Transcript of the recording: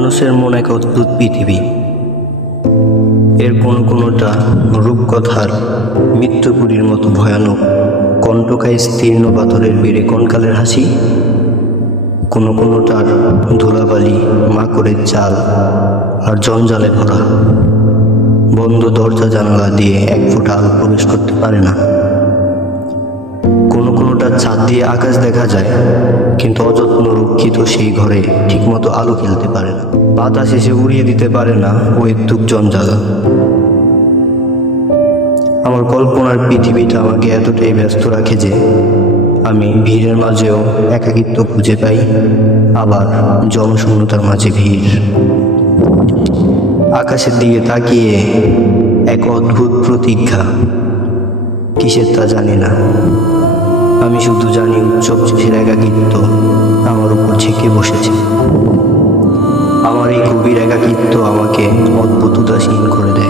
মানুষের মন এক অদ্ভুত পৃথিবী। এর কোনোটা রূপকথার মৃত্যুপুরীর মতো ভয়ানক, কণ্টকায় স্থীর্ণ পাথরের বেড়ে কনকালের হাসি, কোনোটার ধুলাবালি, মাকড়ের জাল আর জঞ্জালে ভরা। বন্ধ দরজা জানালা দিয়ে এক ফোঁটা আলো প্রবেশ করতে পারে না। কোনোটার ছাদ দিয়ে আকাশ দেখা যায়, কিন্তু অযত্ন রক্ষিত সেই ঘরে ঠিকমতো আলো খেলতে পারে না। বাতাস এসে উড়িয়ে দিতে পারে না ওই দুঃখ জঞ্জাল। আমার কল্পনার পৃথিবীটা আমাকে এতটাই ব্যস্ত রাখে যে আমি ভিড়ের মাঝেও একাকিত্ব খুঁজে পাই, আবার জনশূন্যতার মাঝে ভিড়। আকাশের দিকে তাকিয়ে এক অদ্ভুত প্রতীক্ষা, কিসের তা জানি না। আমি শুধু জানি উৎসব শেষের একাকিত্ব আমার উপর ঝেঁকে বসেছে। আমার এই গভীর একাকিত্ব আমাকে অদ্ভুত উদাসীন করে দেয়।